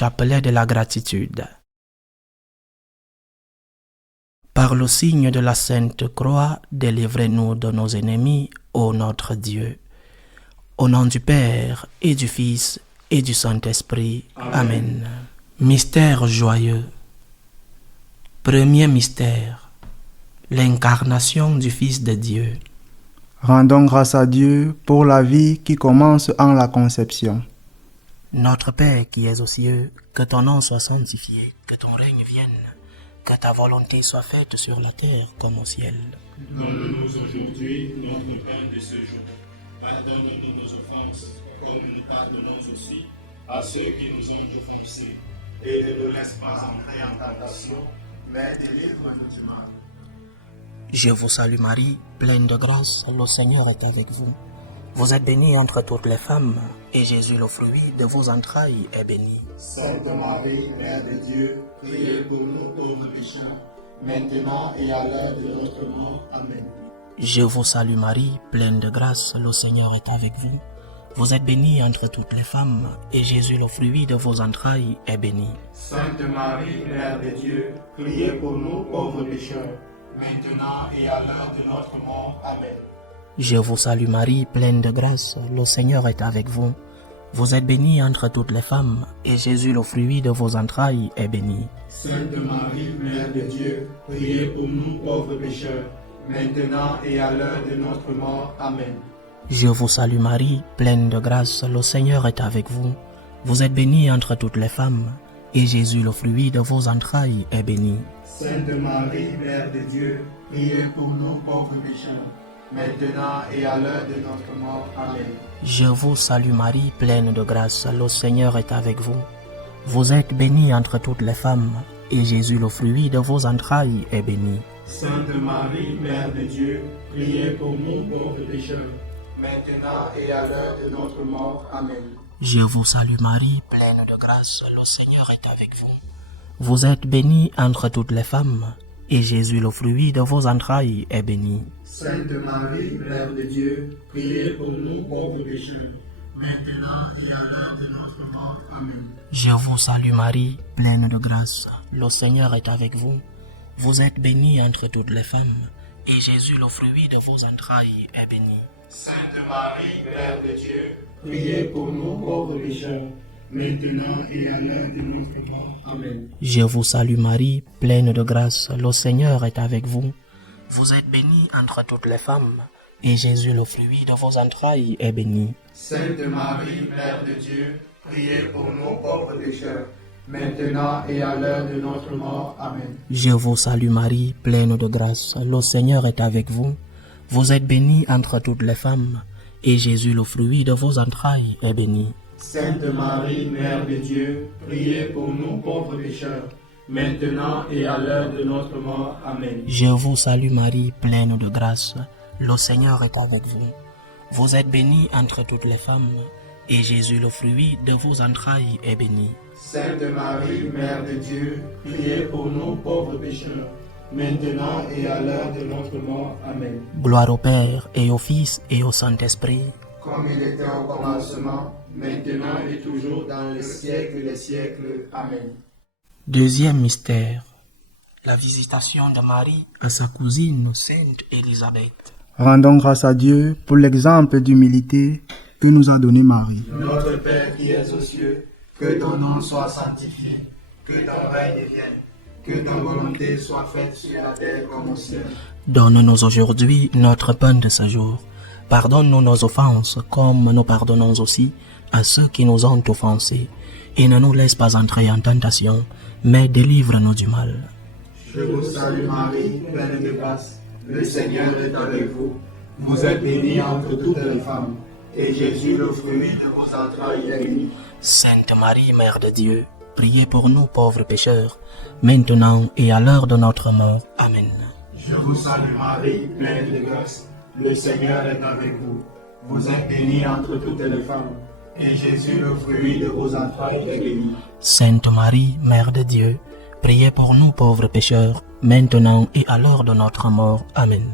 Chapelet de la gratitude. Par le signe de la Sainte Croix, délivrez-nous de nos ennemis, ô notre Dieu. Au nom du Père, et du Fils, et du Saint-Esprit. Amen. Mystère joyeux. Premier mystère. L'incarnation du Fils de Dieu. Rendons grâce à Dieu pour la vie qui commence en la conception. Notre Père qui es aux cieux, que ton nom soit sanctifié, que ton règne vienne, que ta volonté soit faite sur la terre comme au ciel. Donne-nous aujourd'hui notre pain de ce jour. Pardonne-nous nos offenses, comme nous pardonnons aussi à ceux qui nous ont offensés. Et ne nous laisse pas entrer en tentation, mais délivre-nous du mal. Je vous salue Marie, pleine de grâce, le Seigneur est avec vous. Vous êtes bénie entre toutes les femmes, et Jésus, le fruit de vos entrailles, est béni. Sainte Marie, Mère de Dieu, priez pour nous pauvres pécheurs, maintenant et à l'heure de notre mort. Amen. Je vous salue Marie, pleine de grâce, le Seigneur est avec vous. Vous êtes bénie entre toutes les femmes, et Jésus, le fruit de vos entrailles, est béni. Sainte Marie, Mère de Dieu, priez pour nous pauvres pécheurs, maintenant et à l'heure de notre mort. Amen. Je vous salue Marie, pleine de grâce, le Seigneur est avec vous. Vous êtes bénie entre toutes les femmes, et Jésus, le fruit de vos entrailles, est béni. Sainte Marie, Mère de Dieu, priez pour nous pauvres pécheurs, maintenant et à l'heure de notre mort. Amen. Je vous salue Marie, pleine de grâce, le Seigneur est avec vous. Vous êtes bénie entre toutes les femmes, et Jésus, le fruit de vos entrailles, est béni. Sainte Marie, Mère de Dieu, priez pour nous pauvres pécheurs, maintenant et à l'heure de notre mort. Amen. Je vous salue Marie, pleine de grâce, le Seigneur est avec vous. Vous êtes bénie entre toutes les femmes, et Jésus, le fruit de vos entrailles, est béni. Sainte Marie, Mère de Dieu, priez pour nous pauvres pécheurs, maintenant et à l'heure de notre mort. Amen. Je vous salue Marie, pleine de grâce, le Seigneur est avec vous. Vous êtes bénie entre toutes les femmes, et Jésus, le fruit de vos entrailles, est béni. Sainte Marie, Mère de Dieu, priez pour nous pauvres pécheurs, maintenant et à l'heure de notre mort. Amen. Je vous salue Marie, pleine de grâce, le Seigneur est avec vous. Vous êtes bénie entre toutes les femmes, et Jésus, le fruit de vos entrailles, est béni. Sainte Marie, Mère de Dieu, priez pour nous pauvres pécheurs, maintenant et à l'heure de notre mort. Amen. Je vous salue Marie, pleine de grâce, le Seigneur est avec vous. Vous êtes bénie entre toutes les femmes, et Jésus, le fruit de vos entrailles, est béni. Sainte Marie, Mère de Dieu, priez pour nous pauvres pécheurs, maintenant et à l'heure de notre mort. Amen. Je vous salue Marie, pleine de grâce, le Seigneur est avec vous. Vous êtes bénie entre toutes les femmes, et Jésus, le fruit de vos entrailles, est béni. Sainte Marie, Mère de Dieu, priez pour nous pauvres pécheurs, maintenant et à l'heure de notre mort. Amen. Je vous salue Marie, pleine de grâce, le Seigneur est avec vous. Vous êtes bénie entre toutes les femmes, et Jésus, le fruit de vos entrailles, est béni. Sainte Marie, Mère de Dieu, priez pour nous pauvres pécheurs, maintenant et à l'heure de notre mort. Amen. Gloire au Père, et au Fils, et au Saint-Esprit. Comme il était au commencement, maintenant et toujours dans les siècles des siècles. Amen. Deuxième mystère. La visitation de Marie à sa cousine Sainte Élisabeth. Rendons grâce à Dieu pour l'exemple d'humilité que nous a donné Marie. Notre Père qui es aux cieux, que ton nom soit sanctifié, que ton règne vienne, que ta volonté soit faite sur la terre comme au ciel. Donne-nous aujourd'hui notre pain de ce jour. Pardonne-nous nos offenses, comme nous pardonnons aussi à ceux qui nous ont offensés. Et ne nous laisse pas entrer en tentation, mais délivre-nous du mal. Je vous salue Marie, pleine de grâce, le Seigneur est avec vous. Vous êtes bénie entre toutes les femmes, et Jésus, le fruit de vos entrailles, est béni. Sainte Marie, Mère de Dieu, priez pour nous pauvres pécheurs, maintenant et à l'heure de notre mort. Amen. Je vous salue Marie, pleine de grâce, le Seigneur est avec vous. Vous êtes bénie entre toutes les femmes, et Jésus, le fruit de vos entrailles, est béni. Sainte Marie, Mère de Dieu, priez pour nous pauvres pécheurs, maintenant et à l'heure de notre mort. Amen.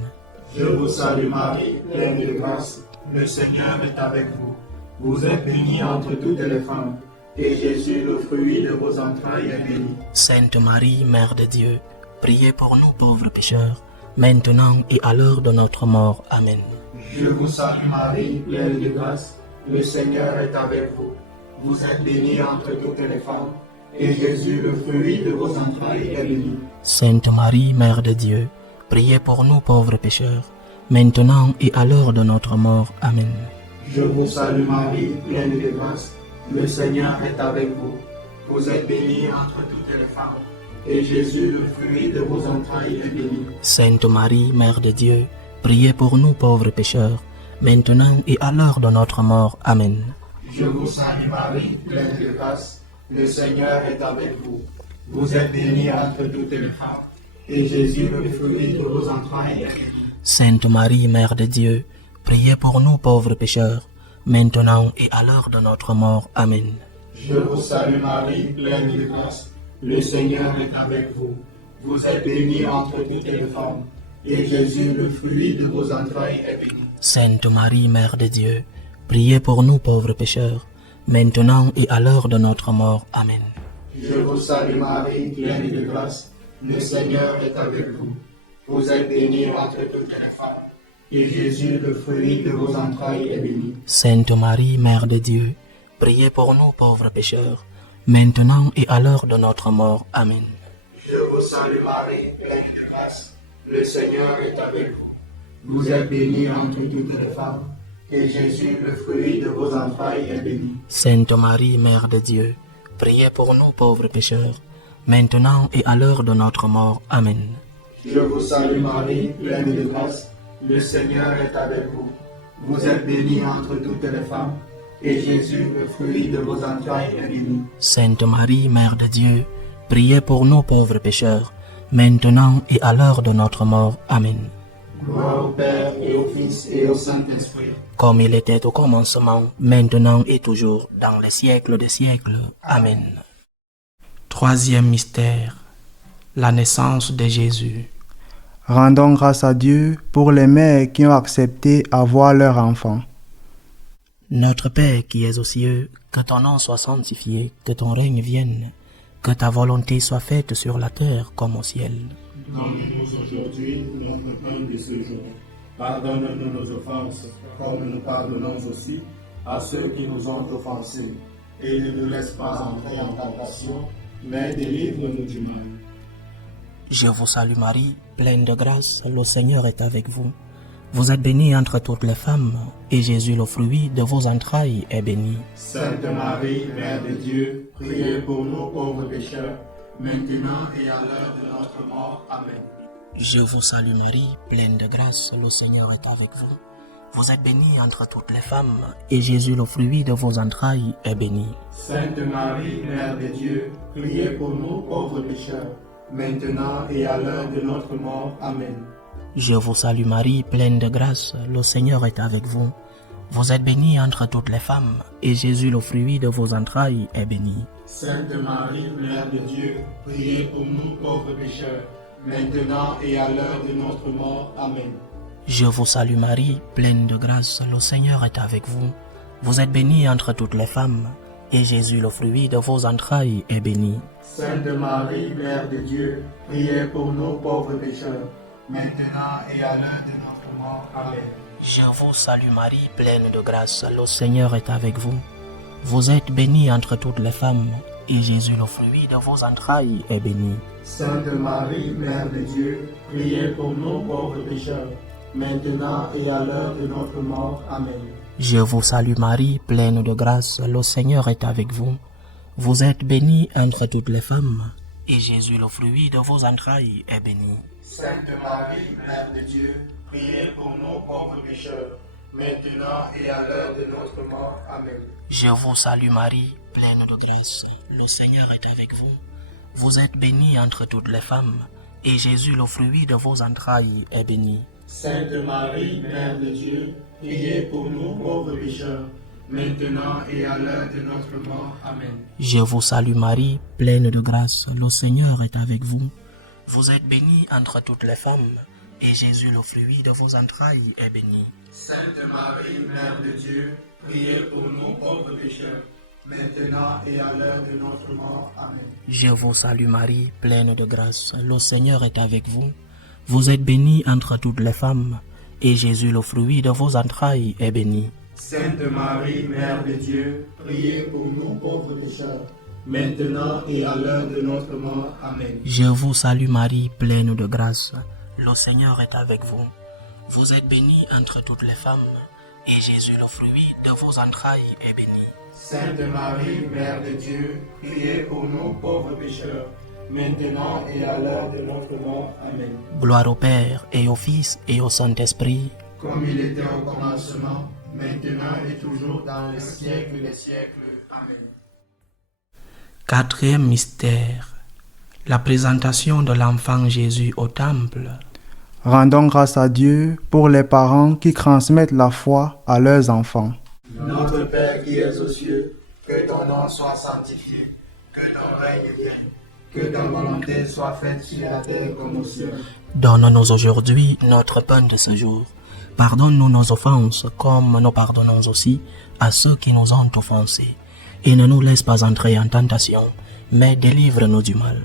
Je vous salue Marie, pleine de grâce, le Seigneur est avec vous. Vous êtes bénie entre toutes les femmes, et Jésus, le fruit de vos entrailles, est béni. Sainte Marie, Mère de Dieu, priez pour nous pauvres pécheurs, maintenant et à l'heure de notre mort. Amen. Je vous salue Marie, pleine de grâce, le Seigneur est avec vous. Vous êtes bénie entre toutes les femmes, et Jésus, le fruit de vos entrailles, est béni. Sainte Marie, Mère de Dieu, priez pour nous pauvres pécheurs, maintenant et à l'heure de notre mort. Amen. Je vous salue Marie, pleine de grâce, le Seigneur est avec vous. Vous êtes bénie entre toutes les femmes, et Jésus, le fruit de vos entrailles, est béni. Sainte Marie, Mère de Dieu, priez pour nous pauvres pécheurs, maintenant et à l'heure de notre mort. Amen. Je vous salue Marie, pleine de grâce, le Seigneur est avec vous. Vous êtes bénie entre toutes les femmes, et Jésus, le fruit de vos entrailles, est béni. Sainte Marie, Mère de Dieu, priez pour nous pauvres pécheurs, maintenant et à l'heure de notre mort. Amen. Je vous salue Marie, pleine de grâce, le Seigneur est avec vous. Vous êtes bénie entre toutes les femmes, et Jésus, le fruit de vos entrailles, est béni. Sainte Marie, Mère de Dieu, priez pour nous pauvres pécheurs, maintenant et à l'heure de notre mort. Amen. Je vous salue Marie, pleine de grâce, le Seigneur est avec vous. Vous êtes bénie entre toutes les femmes, et Jésus, le fruit de vos entrailles, est béni. Sainte Marie, Mère de Dieu, priez pour nous pauvres pécheurs, maintenant et à l'heure de notre mort. Amen. Je vous salue Marie, pleine de grâce, le Seigneur est avec vous. Vous êtes bénie entre toutes les femmes, et Jésus, le fruit de vos entrailles, est béni. Sainte Marie, Mère de Dieu, priez pour nous pauvres pécheurs, maintenant et à l'heure de notre mort. Amen. Je vous salue Marie, pleine de grâce, le Seigneur est avec vous. Vous êtes bénie entre toutes les femmes, et Jésus, le fruit de vos entrailles, est béni. Sainte Marie, Mère de Dieu, priez pour nous pauvres pécheurs, maintenant et à l'heure de notre mort. Amen. Gloire au Père et au Fils et au Saint-Esprit. Comme il était au commencement, maintenant et toujours, dans les siècles des siècles. Amen. Troisième mystère, la naissance de Jésus. Rendons grâce à Dieu pour les mères qui ont accepté avoir leur enfant. Notre Père qui es aux cieux, que ton nom soit sanctifié, que ton règne vienne, que ta volonté soit faite sur la terre comme au ciel. Donne-nous aujourd'hui notre pain de ce jour. Pardonne-nous nos offenses, comme nous pardonnons aussi à ceux qui nous ont offensés. Et ne nous laisse pas entrer en tentation, mais délivre-nous du mal. Je vous salue Marie, pleine de grâce, le Seigneur est avec vous. Vous êtes bénie entre toutes les femmes, et Jésus, le fruit de vos entrailles, est béni. Sainte Marie, Mère de Dieu, priez pour nous pauvres pécheurs, maintenant et à l'heure de notre mort. Amen. Je vous salue Marie, pleine de grâce, le Seigneur est avec vous. Vous êtes bénie entre toutes les femmes, et Jésus, le fruit de vos entrailles, est béni. Sainte Marie, Mère de Dieu, priez pour nous pauvres pécheurs, maintenant et à l'heure de notre mort. Amen. Je vous salue Marie, pleine de grâce, le Seigneur est avec vous. Vous êtes bénie entre toutes les femmes, et Jésus, le fruit de vos entrailles, est béni. Sainte Marie, Mère de Dieu, priez pour nous pauvres pécheurs, maintenant et à l'heure de notre mort. Amen. Je vous salue Marie, pleine de grâce, le Seigneur est avec vous. Vous êtes bénie entre toutes les femmes, et Jésus, le fruit de vos entrailles, est béni. Sainte Marie, Mère de Dieu, priez pour nous pauvres pécheurs, maintenant et à l'heure de notre mort. Amen. Je vous salue Marie, pleine de grâce, le Seigneur est avec vous. Vous êtes bénie entre toutes les femmes, et Jésus, le fruit de vos entrailles, est béni. Sainte Marie, Mère de Dieu, priez pour nous pauvres pécheurs, maintenant et à l'heure de notre mort. Amen. Je vous salue Marie, pleine de grâce, le Seigneur est avec vous. Vous êtes bénie entre toutes les femmes, et Jésus, le fruit de vos entrailles, est béni. Sainte Marie, Mère de Dieu, priez pour nous pauvres pécheurs, maintenant et à l'heure de notre mort. Amen. Je vous salue Marie, pleine de grâce, le Seigneur est avec vous. Vous êtes bénie entre toutes les femmes, et Jésus, le fruit de vos entrailles, est béni. Sainte Marie, Mère de Dieu, priez pour nous pauvres pécheurs, maintenant et à l'heure de notre mort. Amen. Je vous salue Marie, pleine de grâce, le Seigneur est avec vous. Vous êtes bénie entre toutes les femmes, et Jésus, le fruit de vos entrailles, est béni. Sainte Marie, Mère de Dieu, priez pour nous pauvres pécheurs, maintenant et à l'heure de notre mort. Amen. Je vous salue Marie, pleine de grâce, le Seigneur est avec vous. Vous êtes bénie entre toutes les femmes, et Jésus, le fruit de vos entrailles, est béni. Sainte Marie, Mère de Dieu, priez pour nous pauvres pécheurs, maintenant et à l'heure de notre mort. Amen. Je vous salue Marie, pleine de grâce, le Seigneur est avec vous. Vous êtes bénie entre toutes les femmes, et Jésus, le fruit de vos entrailles, est béni. Sainte Marie, Mère de Dieu, priez pour nous pauvres pécheurs, maintenant et à l'heure de notre mort. Amen. Gloire au Père, et au Fils, et au Saint-Esprit, Comme il était au commencement, maintenant et toujours dans les siècles des siècles. Amen. Quatrième mystère, la présentation de l'enfant Jésus au temple. Rendons grâce à Dieu pour les parents qui transmettent la foi à leurs enfants. Notre Père qui es aux cieux, que ton nom soit sanctifié, que ton règne vienne, que ta volonté soit faite sur la terre comme au ciel. Donne-nous aujourd'hui notre pain de ce jour. Pardonne-nous nos offenses, comme nous pardonnons aussi à ceux qui nous ont offensés. Et ne nous laisse pas entrer en tentation, mais délivre-nous du mal.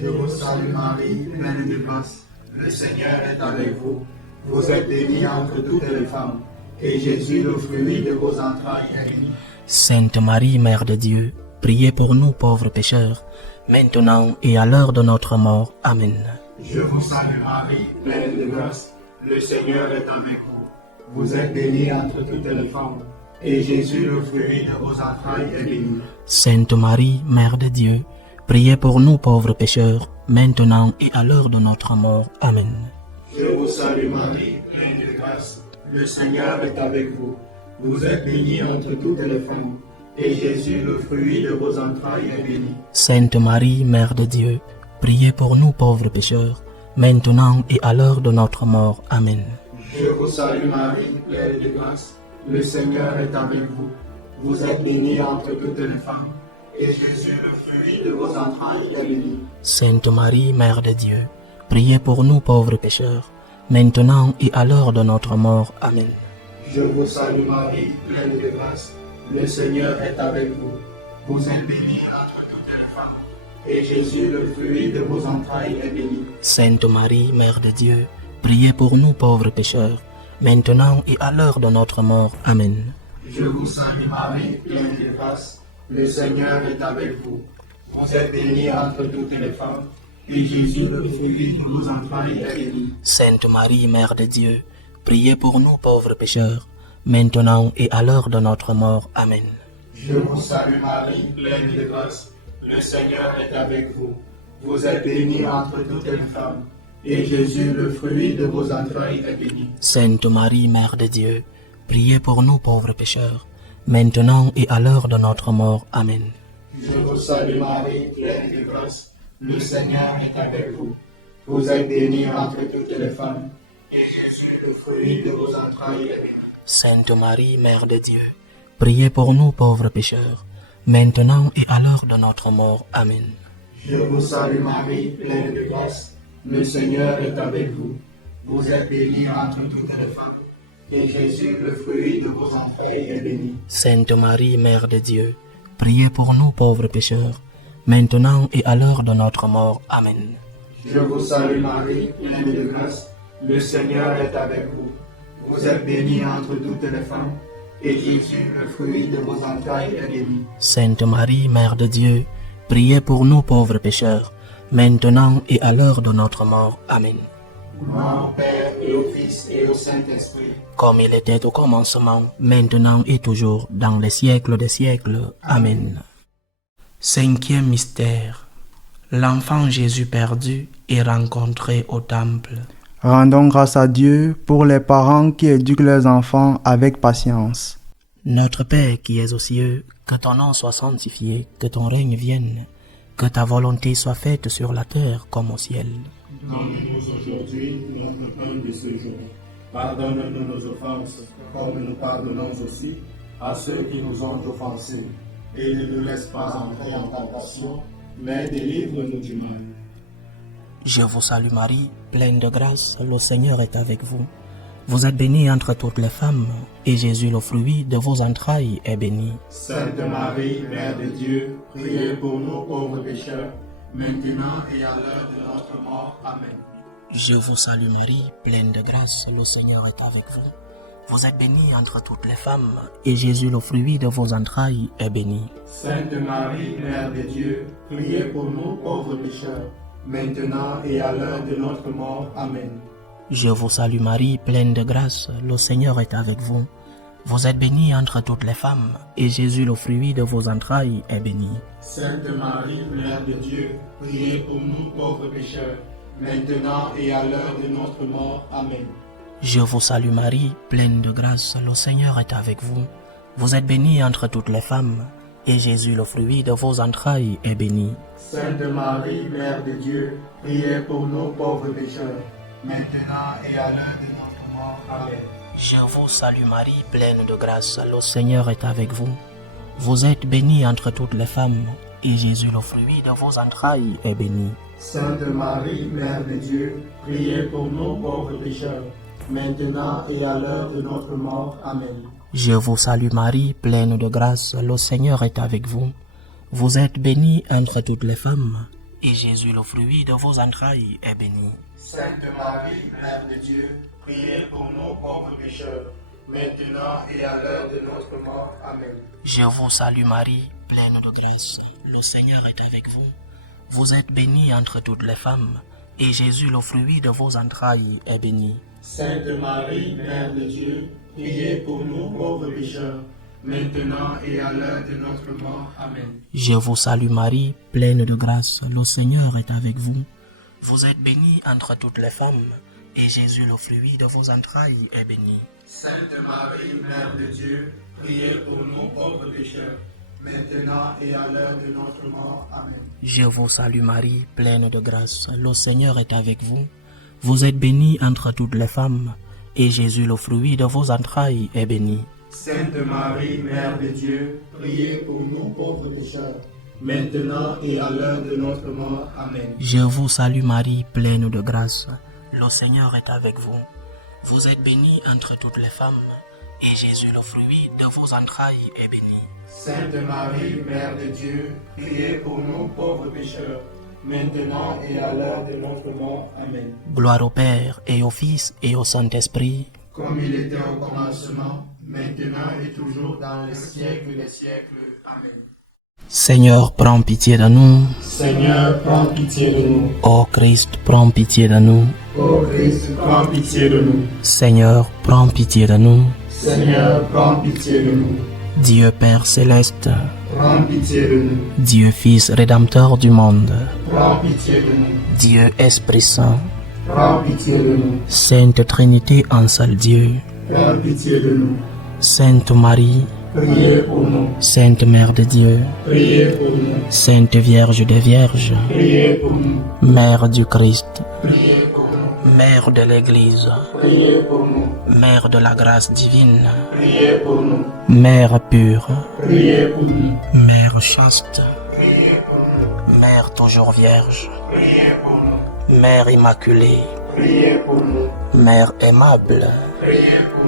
Je vous salue Marie, pleine de grâce. Le Seigneur est avec vous. Vous êtes bénie entre toutes les femmes, et Jésus, le fruit de vos entrailles, est béni. Sainte Marie, Mère de Dieu, priez pour nous pauvres pécheurs, maintenant et à l'heure de notre mort. Amen. Je vous salue Marie, pleine de grâce. Le Seigneur est avec vous. Vous êtes bénie entre toutes les femmes, et Jésus, le fruit de vos entrailles, est béni. Sainte Marie, Mère de Dieu, priez pour nous pauvres pécheurs, maintenant et à l'heure de notre mort. Amen. Je vous salue Marie, pleine de grâce. Le Seigneur est avec vous. Vous êtes bénie entre toutes les femmes, et Jésus, le fruit de vos entrailles, est béni. Sainte Marie, Mère de Dieu, priez pour nous pauvres pécheurs, maintenant et à l'heure de notre mort. Amen. Je vous salue Marie, pleine de grâce. Le Seigneur est avec vous. Vous êtes bénie entre toutes les femmes, et Jésus, le fruit de vos entrailles, est béni. Sainte Marie, Mère de Dieu, priez pour nous pauvres pécheurs, maintenant et à l'heure de notre mort. Amen. Je vous salue Marie, pleine de grâce. Le Seigneur est avec vous. Vous êtes bénie entre toutes les femmes, et Jésus, le fruit de vos entrailles, est béni. Sainte Marie, Mère de Dieu, priez pour nous pauvres pécheurs, maintenant et à l'heure de notre mort. Amen. Je vous salue Marie, pleine de grâce. Le Seigneur est avec vous. Vous êtes bénie entre toutes les femmes, et Jésus, le fruit de vos entrailles, est béni. Sainte Marie, Mère de Dieu, priez pour nous pauvres pécheurs, maintenant et à l'heure de notre mort. Amen. Je vous salue Marie, pleine de grâce. Le Seigneur est avec vous. Vous êtes bénie entre toutes les femmes, et Jésus, le fruit de vos entrailles, est béni. Sainte Marie, Mère de Dieu, priez pour nous pauvres pécheurs, maintenant et à l'heure de notre mort. Amen. Je vous salue Marie, pleine de grâce. Le Seigneur est avec vous. Vous êtes bénie entre toutes les femmes, et Jésus, le fruit de vos entrailles, est béni. Sainte Marie, Mère de Dieu, priez pour nous pauvres pécheurs, maintenant et à l'heure de notre mort. Amen. Je vous salue Marie, pleine de grâce. Le Seigneur est avec vous. Vous êtes bénie entre toutes les femmes, et Jésus, le fruit de vos entrailles, est béni. Sainte Marie, Mère de Dieu, priez pour nous pauvres pécheurs, maintenant et à l'heure de notre mort. Amen. Je vous salue Marie, pleine de grâce. Le Seigneur est avec vous. Vous êtes bénie entre toutes les femmes, et Jésus, le fruit de vos entrailles, est béni. Sainte Marie, Mère de Dieu, priez pour nous pauvres pécheurs, maintenant et à l'heure de notre mort. Amen. Gloire au Père et au Fils et au Saint-Esprit. Comme il était au commencement, maintenant et toujours, dans les siècles des siècles. Amen. Cinquième mystère. L'enfant Jésus perdu est rencontré au temple. Rendons grâce à Dieu pour les parents qui éduquent leurs enfants avec patience. Notre Père qui es aux cieux, que ton nom soit sanctifié, que ton règne vienne, que ta volonté soit faite sur la terre comme au ciel. Donne-nous aujourd'hui notre pain de ce jour. Pardonne-nous nos offenses, comme nous pardonnons aussi à ceux qui nous ont offensés. Et ne nous laisse pas entrer en tentation, mais délivre-nous du mal. Je vous salue Marie, pleine de grâce, le Seigneur est avec vous. Vous êtes bénie entre toutes les femmes, et Jésus, le fruit de vos entrailles, est béni. Sainte Marie, Mère de Dieu, priez pour nous pauvres pécheurs, maintenant et à l'heure de notre mort. Amen. Je vous salue Marie, pleine de grâce, le Seigneur est avec vous. Vous êtes bénie entre toutes les femmes, et Jésus, le fruit de vos entrailles, est béni. Sainte Marie, Mère de Dieu, priez pour nous pauvres pécheurs, maintenant et à l'heure de notre mort. Amen. Je vous salue Marie, pleine de grâce, le Seigneur est avec vous. Vous êtes bénie entre toutes les femmes, et Jésus, le fruit de vos entrailles, est béni. Sainte Marie, Mère de Dieu, priez pour nous pauvres pécheurs, maintenant et à l'heure de notre mort. Amen. Je vous salue Marie, pleine de grâce, le Seigneur est avec vous. Vous êtes bénie entre toutes les femmes, et Jésus, le fruit de vos entrailles, est béni. Sainte Marie, Mère de Dieu, priez pour nous pauvres pécheurs, maintenant et à l'heure de notre mort. Amen. Je vous salue Marie, pleine de grâce, le Seigneur est avec vous. Vous êtes bénie entre toutes les femmes, et Jésus, le fruit de vos entrailles, est béni. Sainte Marie, Mère de Dieu, priez pour nous pauvres pécheurs, maintenant et à l'heure de notre mort. Amen. Je vous salue Marie, pleine de grâce, le Seigneur est avec vous. Vous êtes bénie entre toutes les femmes, et Jésus, le fruit de vos entrailles, est béni. Sainte Marie, Mère de Dieu, priez pour nous pauvres pécheurs, maintenant et à l'heure de notre mort. Amen. Je vous salue Marie, pleine de grâce, le Seigneur est avec vous. Vous êtes bénie entre toutes les femmes, et Jésus, le fruit de vos entrailles, est béni. Sainte Marie, Mère de Dieu, priez pour nous pauvres pécheurs, maintenant et à l'heure de notre mort. Amen. Je vous salue Marie, pleine de grâce, le Seigneur est avec vous. Vous êtes bénie entre toutes les femmes, et Jésus, le fruit de vos entrailles, est béni. Sainte Marie, Mère de Dieu, priez pour nous pauvres pécheurs, maintenant et à l'heure de notre mort. Amen. Je vous salue Marie, pleine de grâce, le Seigneur est avec vous. Vous êtes bénie entre toutes les femmes, et Jésus, le fruit de vos entrailles, est béni. Sainte Marie, Mère de Dieu, priez pour nous pauvres pécheurs, maintenant et à l'heure de notre mort. Amen. Je vous salue Marie, pleine de grâce, le Seigneur est avec vous. Vous êtes bénie entre toutes les femmes, et Jésus, le fruit de vos entrailles, est béni. Sainte Marie, Mère de Dieu, priez pour nous pauvres pécheurs, maintenant et à l'heure de notre mort. Amen. Gloire au Père, et au Fils, et au Saint-Esprit, comme il était au commencement, maintenant et toujours dans les siècles des siècles. Amen. Seigneur, prends pitié de nous. Seigneur, prends pitié de nous. Ô Christ, prends pitié de nous. Ô Christ, prends pitié de nous. Seigneur, prends pitié de nous. Seigneur, prends pitié de nous. Dieu Père céleste, Prends pitié de nous. Dieu Fils rédempteur du monde, Prends pitié de nous. Dieu Esprit Saint, Prends pitié de nous. Sainte Trinité en seul Dieu, Prends pitié de nous. Sainte Marie, Priez pour nous. Sainte Mère de Dieu, Priez pour nous. Sainte Vierge des Vierges, Priez pour nous. Mère du Christ, Priez pour nous. Mère de l'Église, Priez pour nous. Mère de la grâce divine, Priez pour nous. Mère pure, Priez pour nous. Mère chaste, Priez pour nous. Mère toujours vierge, Priez pour nous. Mère immaculée, Priez pour nous. Mère aimable, Priez pour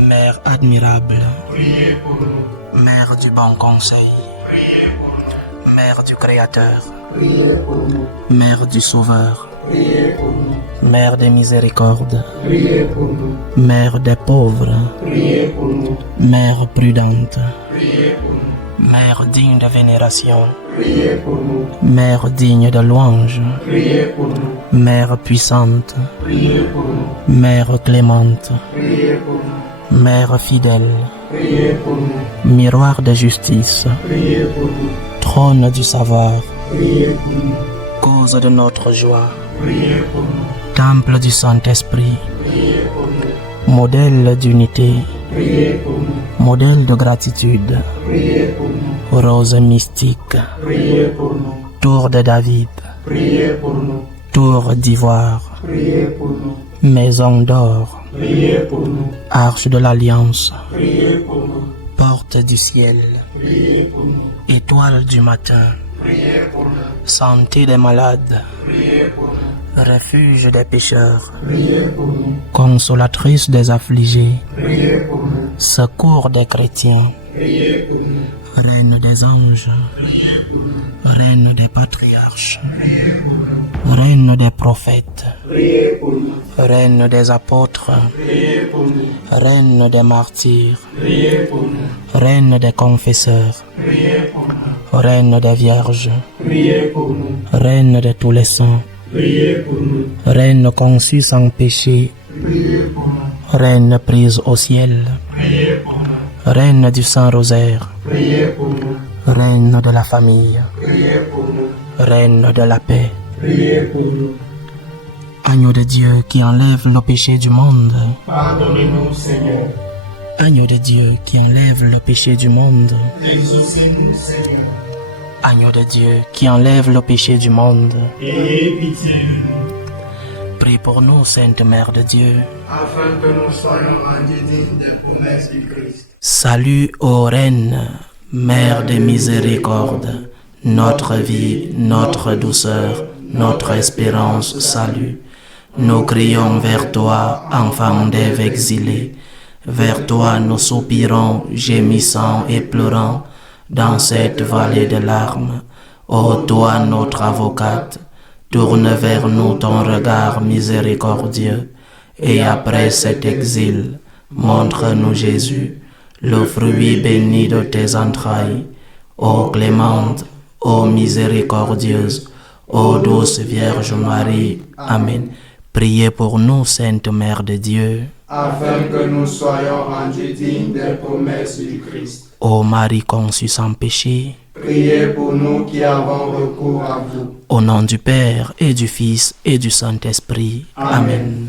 nous. Mère admirable, Priez pour nous. Mère du bon conseil, Priez pour nous. Mère du Créateur, Priez pour nous. Mère du Sauveur, Priez pour nous. Mère des miséricordes, Priez pour nous. Mère des pauvres, Priez pour nous. Mère prudente, Priez pour nous. Mère digne de vénération, Priez pour nous. Mère digne de louange, Priez pour nous. Mère puissante, Priez pour nous. Mère clémente, Priez pour nous. Mère fidèle, Priez pour nous. miroir de justice, Priez pour nous. trône du savoir, Priez pour nous. cause de notre joie, Priez pour nous. temple du Saint-Esprit, Priez pour nous. modèle d'unité, Priez pour nous. modèle de gratitude, Priez pour nous. rose mystique, Priez pour nous. tour de David, Priez pour nous. tour d'ivoire, Priez pour nous. maison d'or, Priez pour nous. arche de l'alliance, Priez pour nous. porte du ciel, Priez pour nous. étoile du matin, Priez pour nous. santé des malades, Priez pour nous. refuge des pécheurs, Priez pour nous. consolatrice des affligés, Priez pour nous. secours des chrétiens, Priez pour nous. reine des anges, reine des patriarches, reine des prophètes, Priez pour nous. reine des apôtres, Priez pour nous. reine des martyrs, Priez pour nous. reine des confesseurs, Priez pour nous. reine des vierges, Priez pour nous. reine de tous les saints, Priez pour nous. reine conçue sans péché, Priez pour nous. reine prise au ciel, Priez pour nous. reine du Saint-Rosaire, Priez pour nous. reine de la famille, Priez pour nous. reine de la paix, Priez pour nous. agneau de Dieu qui enlève nos péchés du monde, Pardonnez-nous, Seigneur. agneau de Dieu qui enlève le péché du monde, Exaucez-nous, Seigneur. agneau de Dieu qui enlève le péché du monde, Ayez pitié de nous, prie pour nous, Sainte Mère de Dieu. afin que nous soyons rendus dignes des promesses du Christ. Salut ô Reine, Mère de miséricorde, notre vie, notre douceur, notre espérance, salut. Nous crions vers toi, enfant d'Ève exilée. Vers toi nous soupirons, gémissant et pleurant, dans cette vallée de larmes. Ô toi notre avocate, tourne vers nous ton regard miséricordieux, et après cet exil, montre-nous Jésus, le fruit béni de tes entrailles. Ô clémente, ô miséricordieuse, ô douce Vierge Marie. Amen. Priez pour nous, Sainte Mère de Dieu. Afin que nous soyons rendus dignes des promesses du Christ. Ô Marie conçue sans péché, Priez pour nous qui avons recours à vous. au nom du Père et du Fils et du Saint-Esprit. Amen.